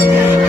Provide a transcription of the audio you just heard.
Yeah.